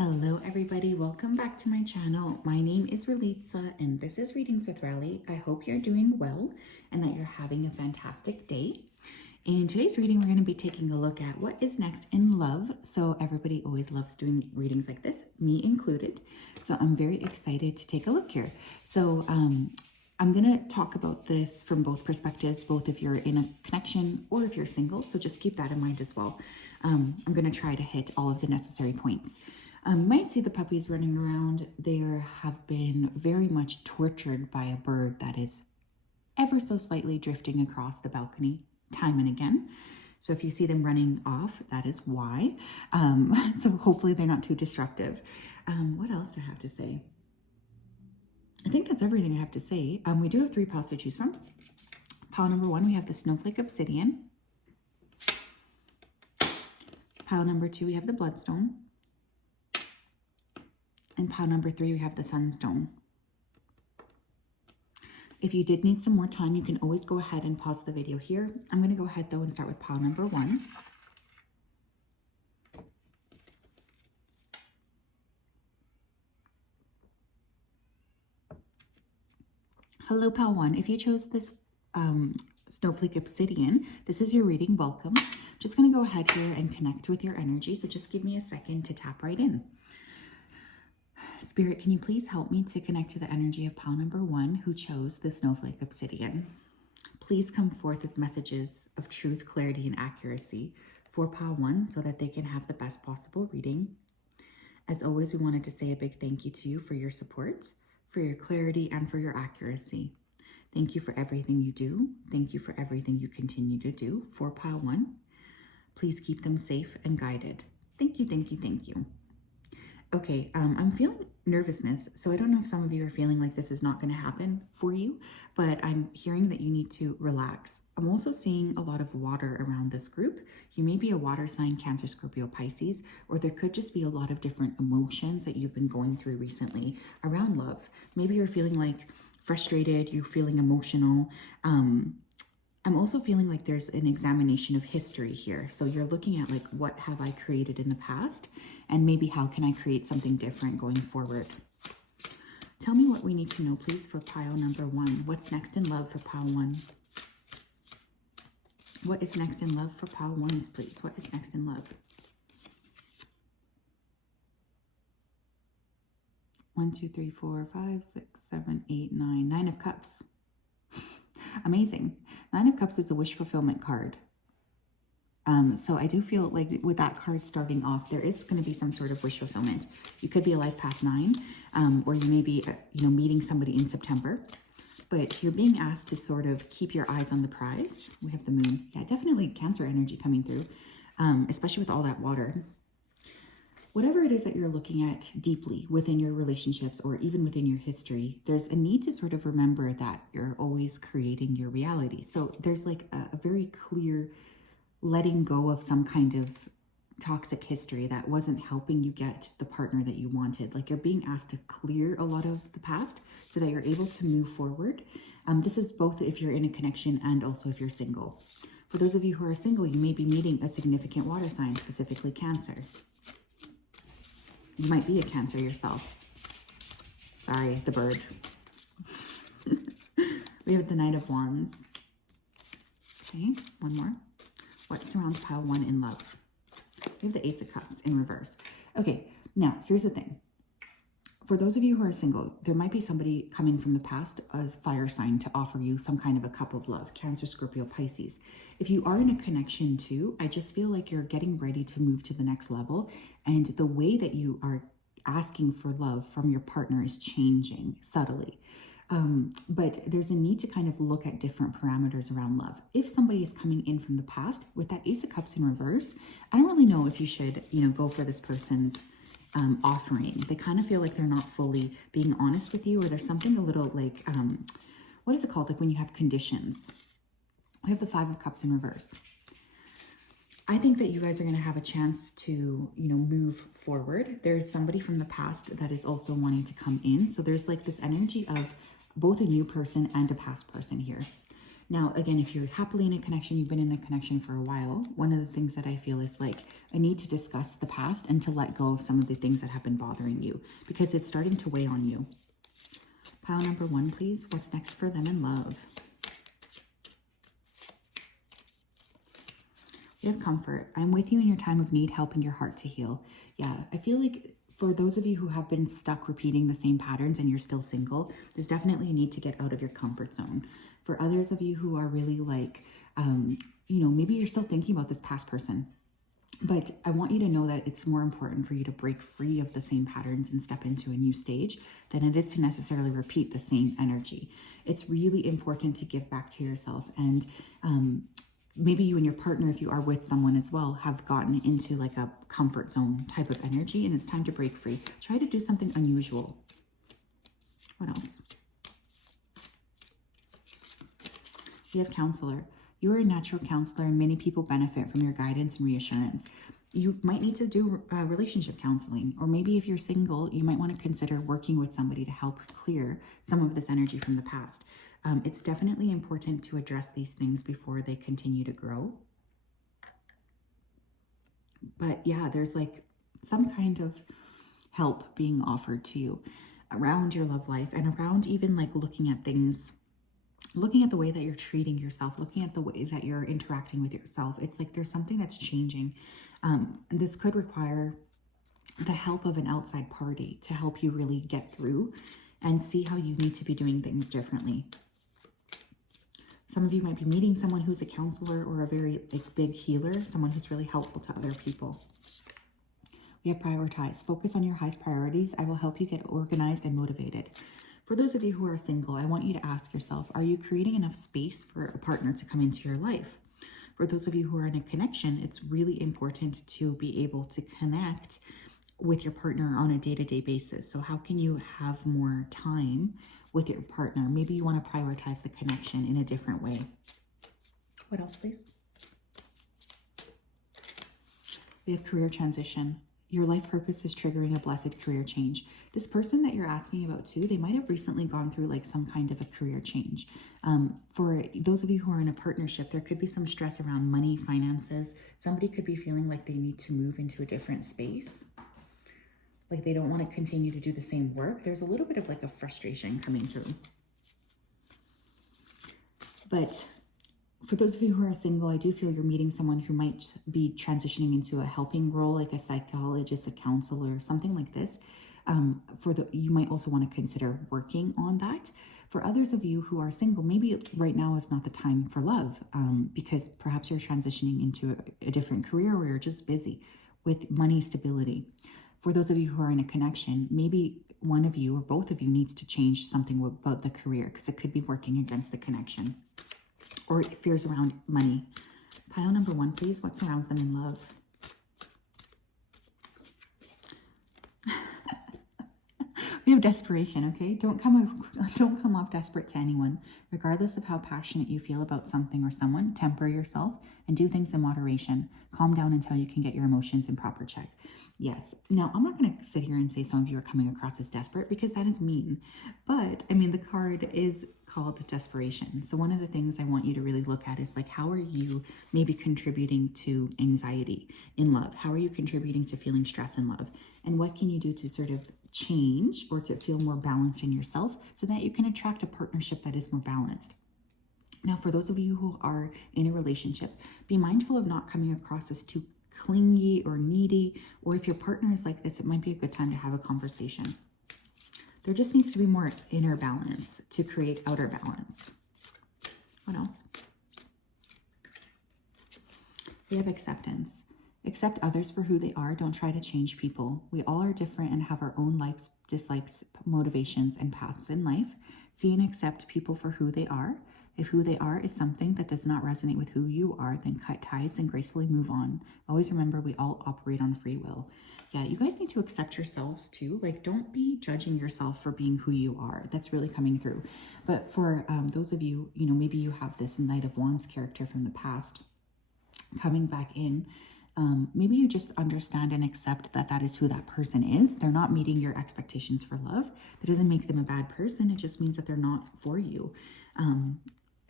Hello everybody, welcome back to my channel. My name is Relitza and this is Readings with Rally. I hope you're doing well and that you're having a fantastic day. In today's reading, we're going to be taking a look at what is next in love. So everybody always loves doing readings like this, me included. So I'm very excited to take a look here. So I'm going to talk about this from both perspectives, both if you're in a connection or if you're single. So just keep that in mind as well. I'm going to try to hit all of the necessary points. You might see the puppies running around. They have been very much tortured by a bird that is ever so slightly drifting across the balcony time and again. So if you see them running off, that is why. So hopefully they're not too destructive. What else do I have to say? I think that's everything I have to say. We do have 3 piles to choose from. Pile number 1, we have the Snowflake Obsidian. Pile number 2, we have the Bloodstone. And pile number 3, we have the Sunstone. If you did need some more time, you can always go ahead and pause the video here. I'm going to go ahead though and start with pile number 1. Hello, pile 1. If you chose this Snowflake Obsidian, this is your reading. Welcome. Just going to go ahead here and connect with your energy. So just give me a second to tap right in. Spirit, can you please help me to connect to the energy of pile number 1 who chose the Snowflake Obsidian? Please come forth with messages of truth, clarity, and accuracy for pile 1 so that they can have the best possible reading. As always, we wanted to say a big thank you to you for your support, for your clarity, and for your accuracy. Thank you for everything you do. Thank you for everything you continue to do for pile 1. Please keep them safe and guided. Thank you, thank you, thank you. Okay, I'm feeling nervousness, so I don't know if some of you are feeling like this is not going to happen for you, but I'm hearing that you need to relax. I'm also seeing a lot of water around this group. You may be a water sign, Cancer, Scorpio, Pisces, or there could just be a lot of different emotions that you've been going through recently around love. Maybe you're feeling like frustrated, you're feeling emotional. I'm also feeling like there's an examination of history here. So you're looking at like, what have I created in the past? And maybe how can I create something different going forward? Tell me what we need to know, please, for pile number 1. What's next in love for pile 1? What is next in love for pile 1s, please? What is next in love? 1, 2, 3, 4, 5, 6, 7, 8, 9. 9 of Cups. Amazing. 9 of Cups is a wish fulfillment card. So I do feel like with that card starting off, there is going to be some sort of wish fulfillment. You could be a life path 9, or you may be, meeting somebody in September, but you're being asked to sort of keep your eyes on the prize. We have the moon. Yeah, definitely Cancer energy coming through, especially with all that water. Whatever it is that you're looking at deeply within your relationships or even within your history, there's a need to sort of remember that you're always creating your reality. So there's like a very clear letting go of some kind of toxic history that wasn't helping you get the partner that you wanted. Like you're being asked to clear a lot of the past so that you're able to move forward. This is both if you're in a connection and also if you're single. For those of you who are single, you may be meeting a significant water sign, specifically Cancer. You might be a Cancer yourself. Sorry, the bird. We have the Knight of Wands. Okay, one more. What surrounds pile 1 in love? We have the Ace of Cups in reverse. Okay, now here's the thing. For those of you who are single, there might be somebody coming from the past, a fire sign, to offer you some kind of a cup of love. Cancer, Scorpio, Pisces. If you are in a connection too, I just feel like you're getting ready to move to the next level. And the way that you are asking for love from your partner is changing subtly. But there's a need to kind of look at different parameters around love. If somebody is coming in from the past with that Ace of Cups in reverse, I don't really know if you should, go for this person's offering. They kind of feel like they're not fully being honest with you, or there's something a little like, what is it called? Like when you have conditions. We have the 5 of Cups in reverse. I think that you guys are going to have a chance to, move forward. There's somebody from the past that is also wanting to come in. So there's like this energy of both a new person and a past person here. Now, again, if you're happily in a connection, you've been in a connection for a while, one of the things that I feel is like a need to discuss the past and to let go of some of the things that have been bothering you because it's starting to weigh on you. Pile number 1, please. What's next for them in love? We have comfort. I'm with you in your time of need, helping your heart to heal. Yeah, I feel like for those of you who have been stuck repeating the same patterns and you're still single, there's definitely a need to get out of your comfort zone. For others of you who are really like, maybe you're still thinking about this past person, but I want you to know that it's more important for you to break free of the same patterns and step into a new stage than it is to necessarily repeat the same energy. It's really important to give back to yourself. And maybe you and your partner, if you are with someone as well, have gotten into like a comfort zone type of energy, and it's time to break free. Try to do something unusual. What else? We have counselor. You are a natural counselor and many people benefit from your guidance and reassurance. You might need to do relationship counseling, or maybe if you're single, you might want to consider working with somebody to help clear some of this energy from the past. It's definitely important to address these things before they continue to grow. But yeah, there's like some kind of help being offered to you around your love life and around even like looking at things, looking at the way that you're treating yourself, looking at the way that you're interacting with yourself. It's like there's something that's changing. This could require the help of an outside party to help you really get through and see how you need to be doing things differently. Some of you might be meeting someone who's a counselor or a very like big healer, someone who's really helpful to other people. We have prioritize. Focus on your highest priorities. I will help you get organized and motivated. For those of you who are single, I want you to ask yourself, are you creating enough space for a partner to come into your life? For those of you who are in a connection, it's really important to be able to connect with your partner on a day-to-day basis. So how can you have more time with your partner? Maybe you want to prioritize the connection in a different way. What else, please? We have career transition. Your life purpose is triggering a blessed career change. This person that you're asking about too, they might have recently gone through like some kind of a career change. For those of you who are in a partnership, there could be some stress around money, finances. Somebody could be feeling like they need to move into a different space. Like they don't want to continue to do the same work. There's a little bit of like a frustration coming through. But for those of you who are single, I do feel you're meeting someone who might be transitioning into a helping role, like a psychologist, a counselor, something like this. You might also want to consider working on that. For others of you who are single, maybe right now is not the time for love, because perhaps you're transitioning into a different career where you're just busy with money stability. For those of you who are in a connection, maybe one of you or both of you needs to change something about the career because it could be working against the connection or fears around money. Pile number 1, please. What surrounds them in love? We have desperation, okay? Don't come off desperate to anyone. Regardless of how passionate you feel about something or someone, temper yourself and do things in moderation. Calm down until you can get your emotions in proper check. Yes. Now, I'm not going to sit here and say some of you are coming across as desperate because that is mean. But, I mean, the card is called desperation. So one of the things I want you to really look at is like, how are you maybe contributing to anxiety in love? How are you contributing to feeling stress in love? And what can you do to sort of change or to feel more balanced in yourself so that you can attract a partnership that is more balanced? Now, for those of you who are in a relationship, be mindful of not coming across as too clingy or needy, or if your partner is like this, it might be a good time to have a conversation. There just needs to be more inner balance to create outer balance. What else? We have acceptance. Accept others for who they are. Don't try to change people. We all are different and have our own likes, dislikes, motivations, and paths in life. See and accept people for who they are. If who they are is something that does not resonate with who you are, then cut ties and gracefully move on. Always remember, we all operate on free will. Yeah, you guys need to accept yourselves too. Like, don't be judging yourself for being who you are. That's really coming through. But for those of you, maybe you have this Knight of Wands character from the past coming back in. Maybe you just understand and accept that that is who that person is. They're not meeting your expectations for love. That doesn't make them a bad person. It just means that they're not for you.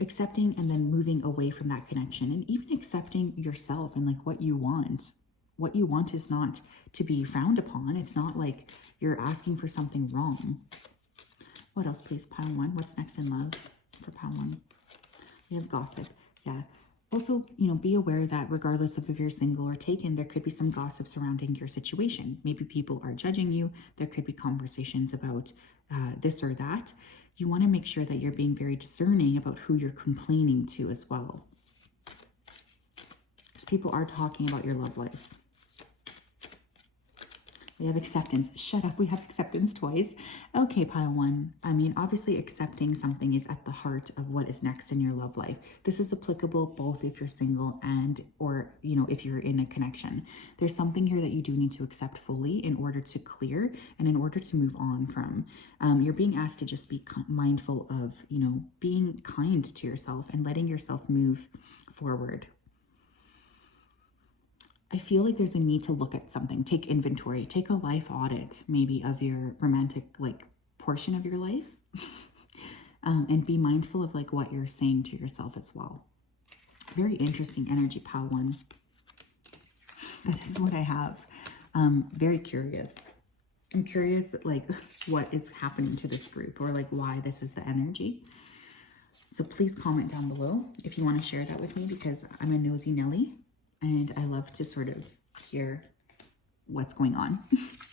accepting and then moving away from that connection, and even accepting yourself and like what you want. What you want is not to be frowned upon. It's not like you're asking for something wrong. What else, please? Pile 1. What's next in love for pile 1? We have gossip. Yeah. Also, be aware that regardless of if you're single or taken, there could be some gossip surrounding your situation. Maybe people are judging you. There could be conversations about this or that. You want to make sure that you're being very discerning about who you're complaining to as well. People are talking about your love life. We have acceptance. Shut up. We have acceptance twice. Okay, pile 1. I mean, obviously accepting something is at the heart of what is next in your love life. This is applicable both if you're single and, or, if you're in a connection. There's something here that you do need to accept fully in order to clear and in order to move on from. You're being asked to just be mindful of, being kind to yourself and letting yourself move forward. I feel like there's a need to look at something, take inventory, take a life audit maybe of your romantic portion of your life and be mindful of what you're saying to yourself as well. Very interesting energy, pile 1. That is what I have. Very curious. I'm curious what is happening to this group or why this is the energy. So please comment down below if you want to share that with me, because I'm a nosy Nelly. And I love to sort of hear what's going on.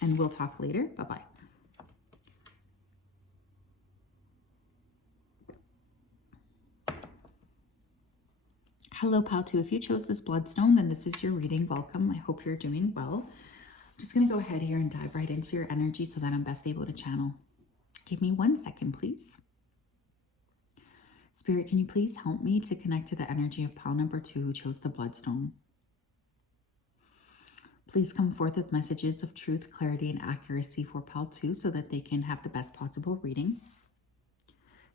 And we'll talk later. Bye-bye. Hello, pile 2. If you chose this bloodstone, then this is your reading. Welcome. I hope you're doing well. I'm just going to go ahead here and dive right into your energy so that I'm best able to channel. Give me 1 second, please. Spirit, can you please help me to connect to the energy of pile number 2 who chose the bloodstone? Please come forth with messages of truth, clarity, and accuracy for pile 2 so that they can have the best possible reading.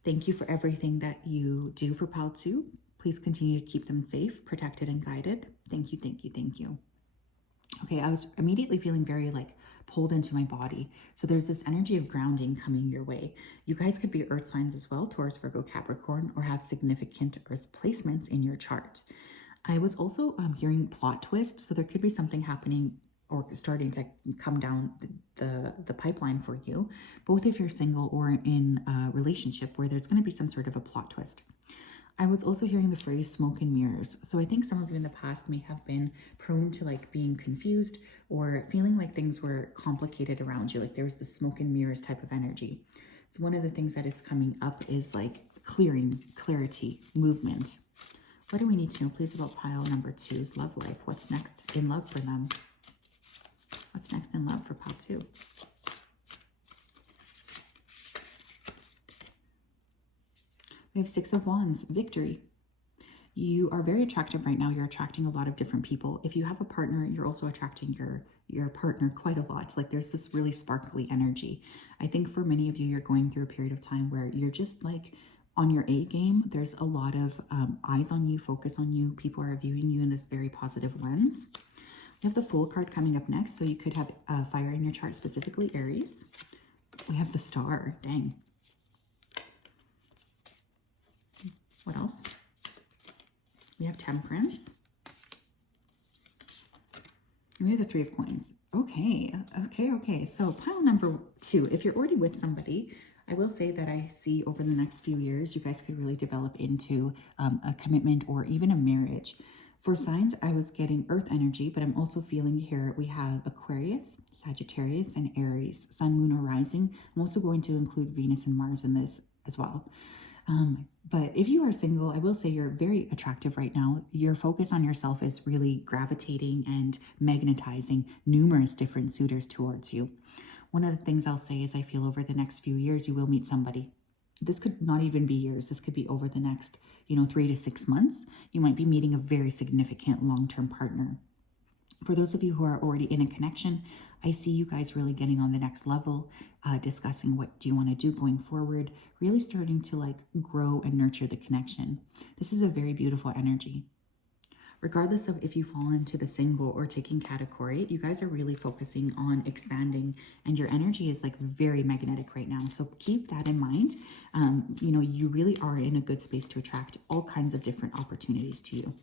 Thank you for everything that you do for pile 2. Please continue to keep them safe, protected, and guided. Thank you, thank you, thank you. Okay, I was immediately feeling very pulled into my body. So there's this energy of grounding coming your way. You guys could be earth signs as well, Taurus, Virgo, Capricorn, or have significant earth placements in your chart. I was also hearing plot twist, so there could be something happening or starting to come down the pipeline for you, both if you're single or in a relationship where there's going to be some sort of a plot twist. I was also hearing the phrase smoke and mirrors. So I think some of you in the past may have been prone to being confused or feeling like things were complicated around you, there was the smoke and mirrors type of energy. So one of the things that is coming up is clearing, clarity, movement. What do we need to know, please, about pile number 2's love life? What's next in love for them? What's next in love for pile 2? We have 6 of Wands, victory. You are very attractive right now. You're attracting a lot of different people. If you have a partner, you're also attracting your partner quite a lot. There's this really sparkly energy. I think for many of you, you're going through a period of time where you're just on your A game. There's a lot of eyes on you, focus on you. People are viewing you in this very positive lens. We have the Fool card coming up next, so you could have fire in your chart, specifically Aries. We have the Star. Dang. What else? We have Temperance. And we have the 3 of Coins. Okay. So pile number 2, if you're already with somebody, I will say that I see over the next few years, you guys could really develop into a commitment or even a marriage. For signs, I was getting earth energy, but I'm also feeling here we have Aquarius, Sagittarius, and Aries, Sun, Moon, or Rising. I'm also going to include Venus and Mars in this as well. But if you are single, I will say you're very attractive right now. Your focus on yourself is really gravitating and magnetizing numerous different suitors towards you. One of the things I'll say is I feel over the next few years, you will meet somebody. This could not even be years. This could be over the next, 3 to 6 months. You might be meeting a very significant long-term partner. For those of you who are already in a connection, I see you guys really getting on the next level, discussing what do you want to do going forward, really starting to grow and nurture the connection. This is a very beautiful energy. Regardless of if you fall into the single or taking category, you guys are really focusing on expanding, and your energy is like very magnetic right now. So keep that in mind. You know, you really are in a good space to attract all kinds of different opportunities to you,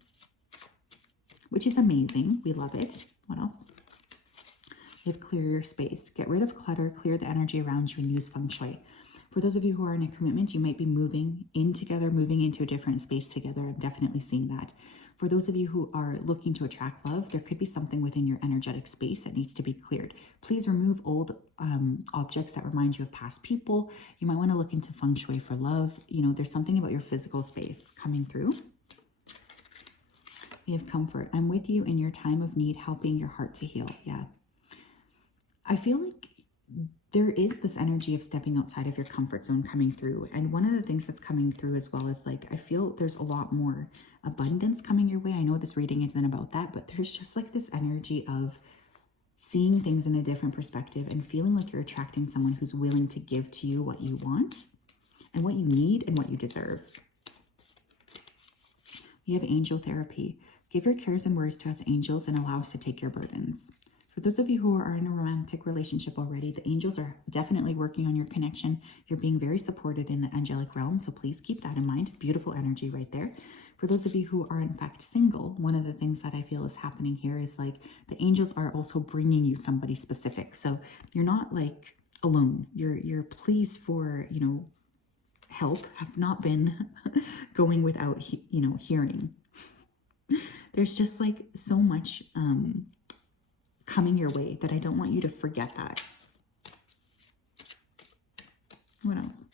which is amazing. We love it. What else? You have clear your space. Get rid of clutter, clear the energy around you, and use feng shui. For those of you who are in a commitment, you might be moving in together, moving into a different space together. I'm definitely seeing that. For those of you who are looking to attract love, there could be something within your energetic space that needs to be cleared. Please remove old objects that remind you of past people. You might want to look into feng shui for love. You know, there's something about your physical space coming through. We have comfort. I'm with you in your time of need, helping your heart to heal. Yeah. I feel like there is this energy of stepping outside of your comfort zone coming through. And one of the things that's coming through as well is like, I feel there's a lot more abundance coming your way. I know this reading isn't about that, but there's just like this energy of seeing things in a different perspective and feeling like you're attracting someone who's willing to give to you what you want and what you need and what you deserve. You have angel therapy. Give your cares and worries to us angels and allow us to take your burdens. For those of you who are in a romantic relationship already, the angels are definitely working on your connection. You're being very supported in the angelic realm, so please keep that in mind. Beautiful energy right there. For those of you who are in fact single, one of the things that I feel is happening here is like the angels are also bringing you somebody specific. So you're not like alone. Your pleas for, you know, help have not been going without, you know, hearing. There's just like so much coming your way that I don't want you to forget that. What else?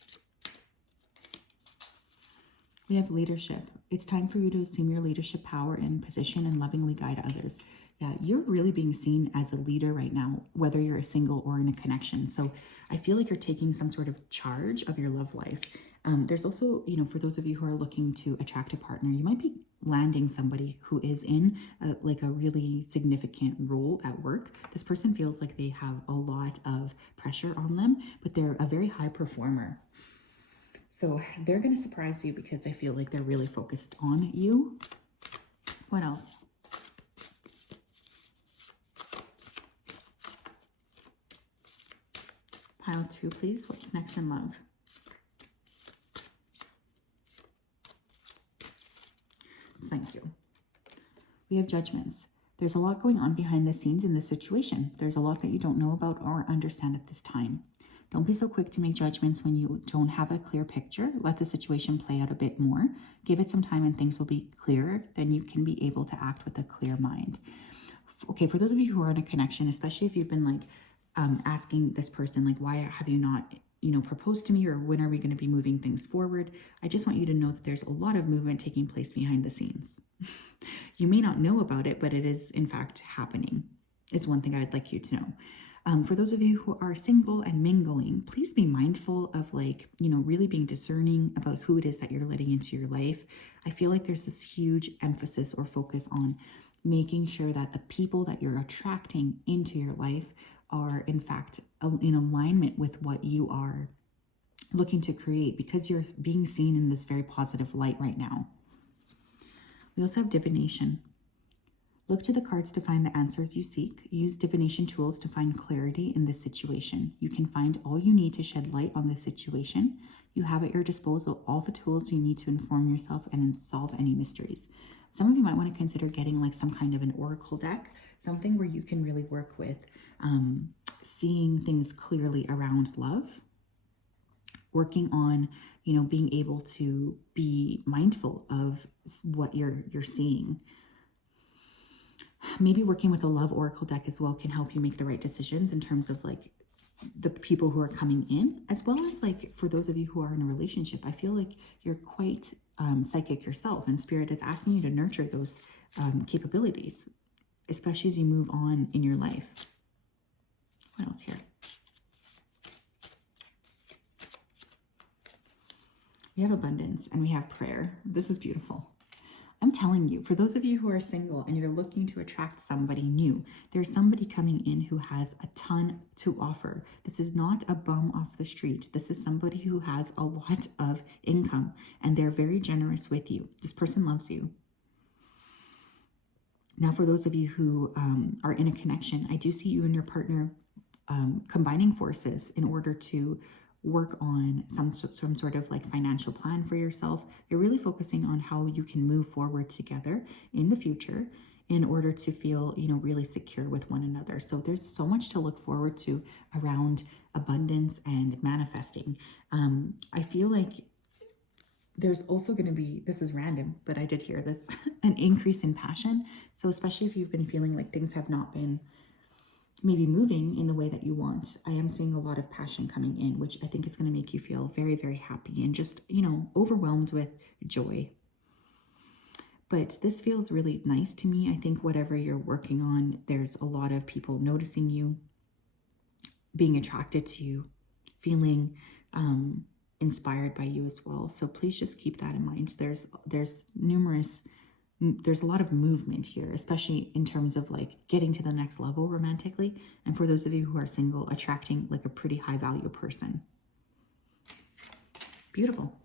We have leadership. It's time for you to assume your leadership power and position and lovingly guide others. Yeah, you're really being seen as a leader right now, whether you're a single or in a connection. So I feel like you're taking some sort of charge of your love life. There's also, you know, for those of you who are looking to attract a partner, you might be landing somebody who is in like a really significant role at work. This person feels like they have a lot of pressure on them, but they're a very high performer. So they're going to surprise you because I feel like they're really focused on you. What else? Pile 2, please. What's next in love? Thank you. We have judgments. There's a lot going on behind the scenes in this situation. There's a lot that you don't know about or understand at this time. Don't be so quick to make judgments when you don't have a clear picture. Let the situation play out a bit more. Give it some time and things will be clearer. Then you can be able to act with a clear mind. Okay, for those of you who are in a connection, especially if you've been like asking this person, like, why have you not, you know, proposed to me, or when are we going to be moving things forward? I just want you to know that there's a lot of movement taking place behind the scenes. You may not know about it, but it is in fact happening, is one thing I'd like you to know. For those of you who are single and mingling, please be mindful of like, you know, really being discerning about who it is that you're letting into your life. I feel like there's this huge emphasis or focus on making sure that the people that you're attracting into your life are in fact in alignment with what you are looking to create, because you're being seen in this very positive light right now. We also have divination. Look to the cards to find the answers you seek. Use divination tools to find clarity in this situation. You can find all you need to shed light on this situation. You have at your disposal all the tools you need to inform yourself and solve any mysteries. Some of you might want to consider getting like some kind of an oracle deck, something where you can really work with seeing things clearly around love, working on, you know, being able to be mindful of what you're seeing. Maybe working with a love oracle deck as well can help you make the right decisions in terms of like the people who are coming in, as well as like for those of you who are in a relationship. I feel like you're quite psychic yourself, and Spirit is asking you to nurture those capabilities, especially as you move on in your life. What else here? We have abundance and we have prayer. This is beautiful. I'm telling you, for those of you who are single and you're looking to attract somebody new, there's somebody coming in who has a ton to offer. This is not a bum off the street. This is somebody who has a lot of income and they're very generous with you. This person loves you. Now, for those of you who are in a connection, I do see you and your partner combining forces in order to work on some sort of like financial plan for yourself. You're really focusing on how you can move forward together in the future in order to feel, really secure with one another. So there's so much to look forward to around abundance and manifesting. I feel like there's also going to be, this is random, but I did hear this, an increase in passion. So especially if you've been feeling like things have not been maybe moving in the way that you want, I am seeing a lot of passion coming in, which I think is going to make you feel very, very happy and just, overwhelmed with joy. But this feels really nice to me. I think whatever you're working on, there's a lot of people noticing you, being attracted to you, feeling inspired by you as well. So please just keep that in mind. There's a lot of movement here, especially in terms of like getting to the next level romantically. And for those of you who are single, attracting like a pretty high value person. Beautiful.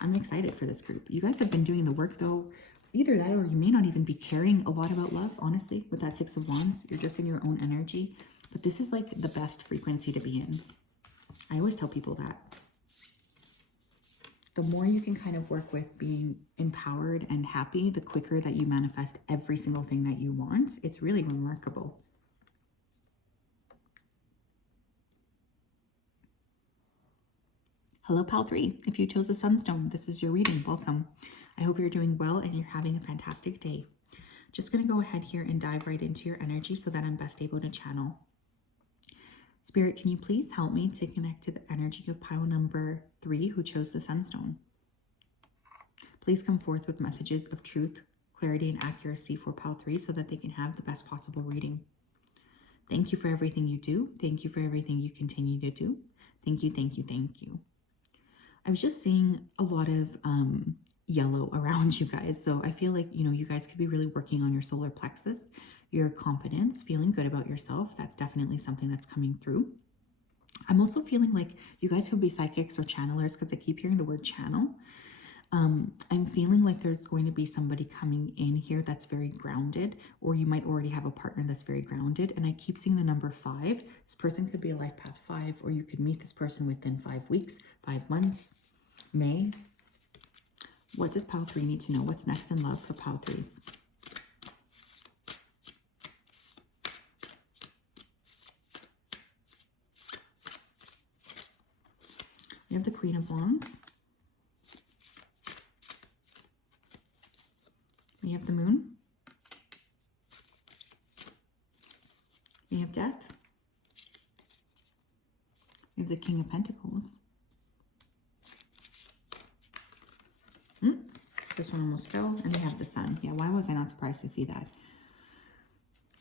I'm excited for this group. You guys have been doing the work though. Either that or you may not even be caring a lot about love, honestly, with that Six of Wands. You're just in your own energy. But this is like the best frequency to be in. I always tell people that. The more you can kind of work with being empowered and happy, the quicker that you manifest every single thing that you want. It's really remarkable. Hello, Pal 3. If you chose the Sunstone, this is your reading. Welcome. I hope you're doing well and you're having a fantastic day. Just going to go ahead here and dive right into your energy so that I'm best able to channel. Spirit, can you please help me to connect to the energy of pile number 3 who chose the Sunstone? Please come forth with messages of truth, clarity, and accuracy for pile 3 so that they can have the best possible reading. Thank you for everything you do. Thank you for everything you continue to do. Thank you, thank you, thank you. I was just seeing a lot of yellow around you guys. So I feel like, you guys could be really working on your solar plexus, your confidence, feeling good about yourself. That's definitely something that's coming through. I'm also feeling like you guys could be psychics or channelers because I keep hearing the word channel. I'm feeling like there's going to be somebody coming in here that's very grounded, or you might already have a partner that's very grounded. And I keep seeing the number 5. This person could be a life path 5, or you could meet this person within 5 weeks, 5 months, May. What does pile 3 need to know? What's next in love for pile 3s? We have the Queen of Wands. We have the Moon. We have Death. We have the King of Pentacles. This one almost fell. And we have the Sun. Yeah, why was I not surprised to see that?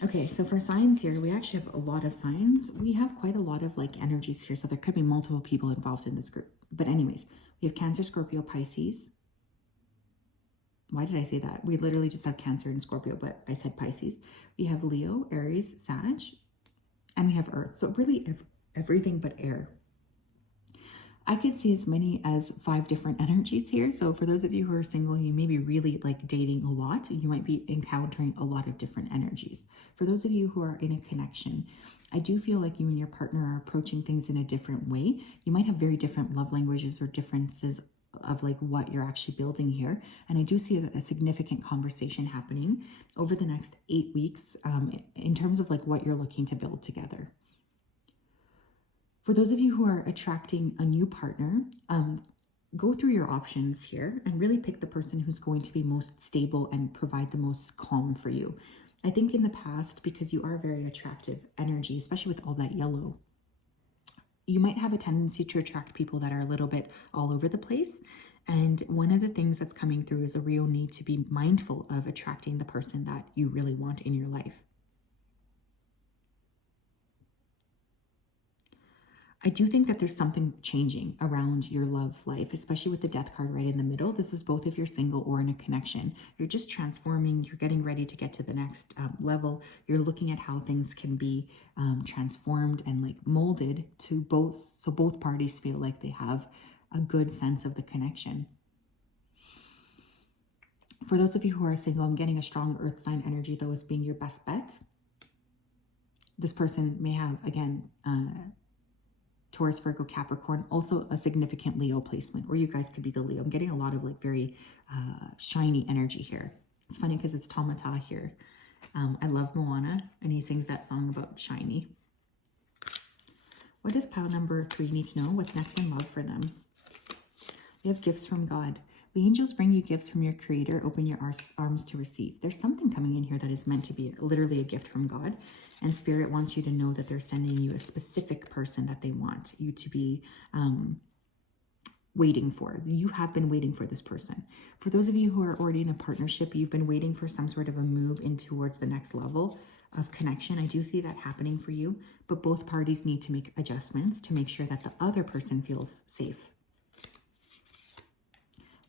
Okay, so for signs here, we actually have a lot of signs. We have quite a lot of like energies here, so there could be multiple people involved in this group. But anyways, we have Cancer, Scorpio, Pisces. Why did I say that? We literally just have Cancer and Scorpio, but I said Pisces. We have Leo, Aries, Sag, and we have Earth. So really everything but air. I could see as many as 5 different energies here. So for those of you who are single, you may be really like dating a lot. You might be encountering a lot of different energies. For those of you who are in a connection, I do feel like you and your partner are approaching things in a different way. You might have very different love languages or differences of like what you're actually building here. And I do see a significant conversation happening over the next 8 weeks in terms of like what you're looking to build together. For those of you who are attracting a new partner, go through your options here and really pick the person who's going to be most stable and provide the most calm for you. I think in the past, because you are very attractive energy, especially with all that yellow, you might have a tendency to attract people that are a little bit all over the place. And one of the things that's coming through is a real need to be mindful of attracting the person that you really want in your life. I do think that there's something changing around your love life, especially with the Death card right in the middle. This is both if you're single or in a connection. You're just transforming. You're getting ready to get to the next level. You're looking at how things can be transformed and like molded to both, so both parties feel like they have a good sense of the connection. For those of you who are single, I'm getting a strong earth sign energy, though, as being your best bet. This person may have, again, Taurus, Virgo, Capricorn, also a significant Leo placement, or you guys could be the Leo. I'm getting a lot of like very shiny energy here. It's funny because it's Tamata here. I love Moana, and he sings that song about shiny. What does pile number 3 need to know? What's next in love for them? We have gifts from God. The angels bring you gifts from your creator. Open your arms to receive. There's something coming in here that is meant to be literally a gift from God. And Spirit wants you to know that they're sending you a specific person that they want you to be waiting for. You have been waiting for this person. For those of you who are already in a partnership, you've been waiting for some sort of a move in towards the next level of connection. I do see that happening for you, but both parties need to make adjustments to make sure that the other person feels safe.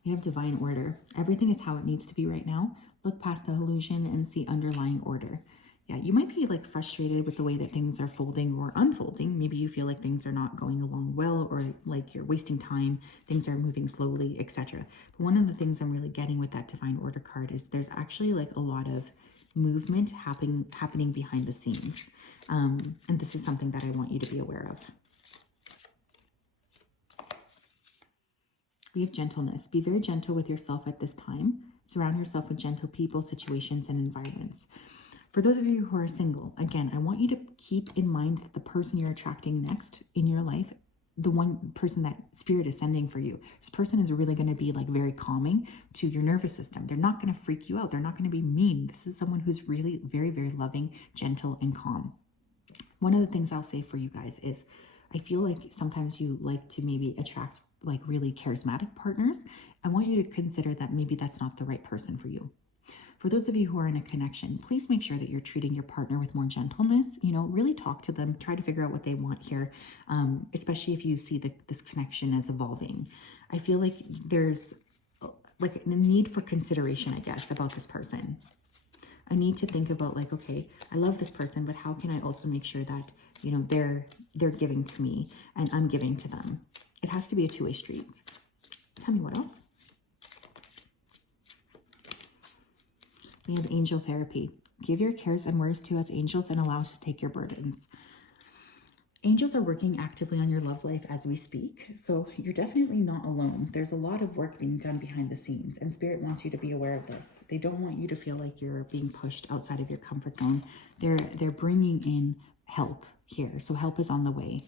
We have divine order. Everything is how it needs to be right now. Look past the illusion and see underlying order. Yeah, you might be like frustrated with the way that things are folding or unfolding. Maybe you feel like things are not going along well, or like you're wasting time, things are moving slowly, etc. But one of the things I'm really getting with that divine order card is there's actually like a lot of movement happening behind the scenes. And this is something that I want you to be aware of. We have gentleness. Be very gentle with yourself at this time. Surround yourself with gentle people, situations, and environments. For those of you who are single, again, I want you to keep in mind that the person you're attracting next in your life, the one person that Spirit is sending for you, this person is really going to be like very calming to your nervous system. They're not going to freak you out. They're not going to be mean. This is someone who's really very, very loving, gentle, and calm. One of the things I'll say for you guys is I feel like sometimes you like to maybe attract like really charismatic partners. I want you to consider that maybe that's not the right person for you. For those of you who are in a connection, please make sure that you're treating your partner with more gentleness. You know, really talk to them, try to figure out what they want here, especially if you see this connection as evolving. I feel like there's like a need for consideration, I guess, about this person. I need to think about like, okay, I love this person, but how can I also make sure that, you know, they're giving to me and I'm giving to them? It has to be a two-way street. Tell me what else. We have angel therapy. Give your cares and worries to us angels and allow us to take your burdens. Angels are working actively on your love life as we speak, so you're definitely not alone. There's a lot of work being done behind the scenes, and Spirit wants you to be aware of this. They don't want you to feel like you're being pushed outside of your comfort zone. They're bringing in help here, so help is on the way.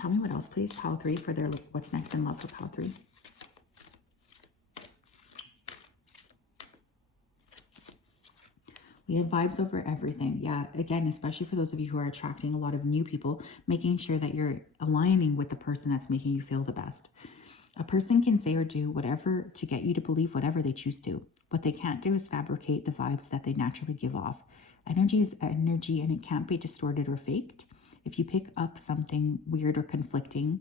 Tell me what else, please. Pile 3 for their what's next in love for Pile 3. We have vibes over everything. Yeah, again, especially for those of you who are attracting a lot of new people, making sure that you're aligning with the person that's making you feel the best. A person can say or do whatever to get you to believe whatever they choose to. What they can't do is fabricate the vibes that they naturally give off. Energy is energy, and it can't be distorted or faked. If you pick up something weird or conflicting,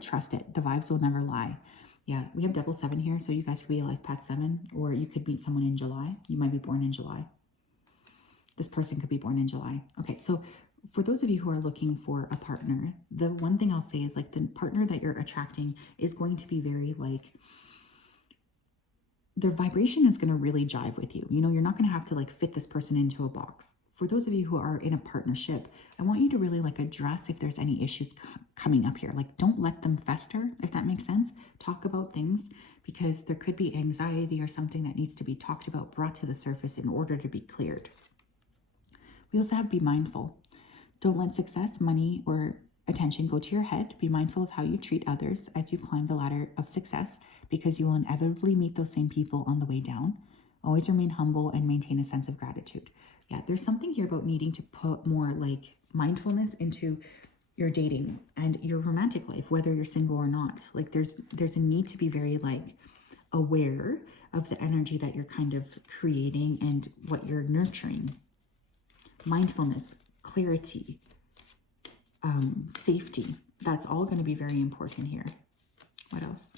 trust it. The vibes will never lie. Yeah, we have double 7 here, so you guys could be a life path 7, or you could meet someone in July. You might be born in July. This person could be born in July. Okay, so for those of you who are looking for a partner, the one thing I'll say is like the partner that you're attracting is going to be very like, their vibration is going to really jive with you. You know, you're not going to have to like fit this person into a box. For those of you who are in a partnership, I want you to really like address if there's any issues coming up here. Like, don't let them fester, if that makes sense. Talk about things, because there could be anxiety or something that needs to be talked about, brought to the surface in order to be cleared. We also have be mindful. Don't let success, money, or attention go to your head. Be mindful of how you treat others as you climb the ladder of success, because you will inevitably meet those same people on the way down. Always remain humble and maintain a sense of gratitude. Yeah, there's something here about needing to put more like mindfulness into your dating and your romantic life, whether you're single or not. Like there's a need to be very like aware of the energy that you're kind of creating and what you're nurturing. Mindfulness, clarity, safety. That's all going to be very important here. What else?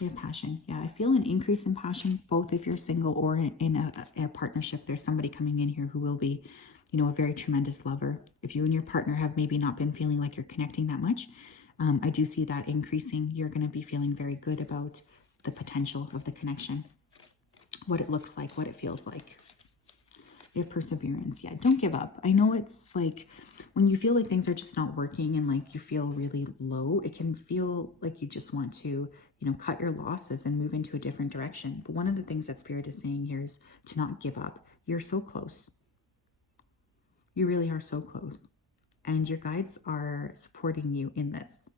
We have passion. Yeah, I feel an increase in passion, both if you're single or in a partnership. There's somebody coming in here who will be, you know, a very tremendous lover. If you and your partner have maybe not been feeling like you're connecting that much, I do see that increasing. You're going to be feeling very good about the potential of the connection, what it looks like, what it feels like. You have perseverance. Yeah, don't give up. I know it's like when you feel like things are just not working and like you feel really low, it can feel like you just want to, you know, cut your losses and move into a different direction. But one of the things that Spirit is saying here is to not give up. You're so close. You really are so close. And your guides are supporting you in this.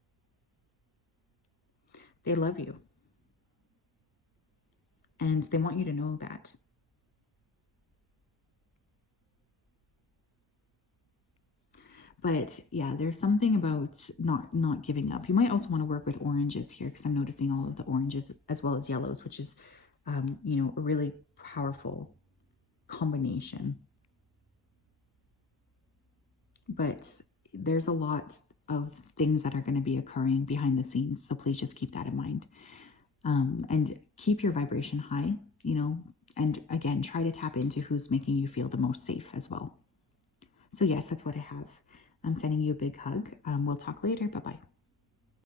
They love you. And they want you to know that. But yeah, there's something about not giving up. You might also want to work with oranges here, because I'm noticing all of the oranges as well as yellows, which is, you know, a really powerful combination. But there's a lot of things that are going to be occurring behind the scenes. So please just keep that in mind. And keep your vibration high, you know, and again, try to tap into who's making you feel the most safe as well. So yes, that's what I have. I'm sending you a big hug. We'll talk later. Bye-bye.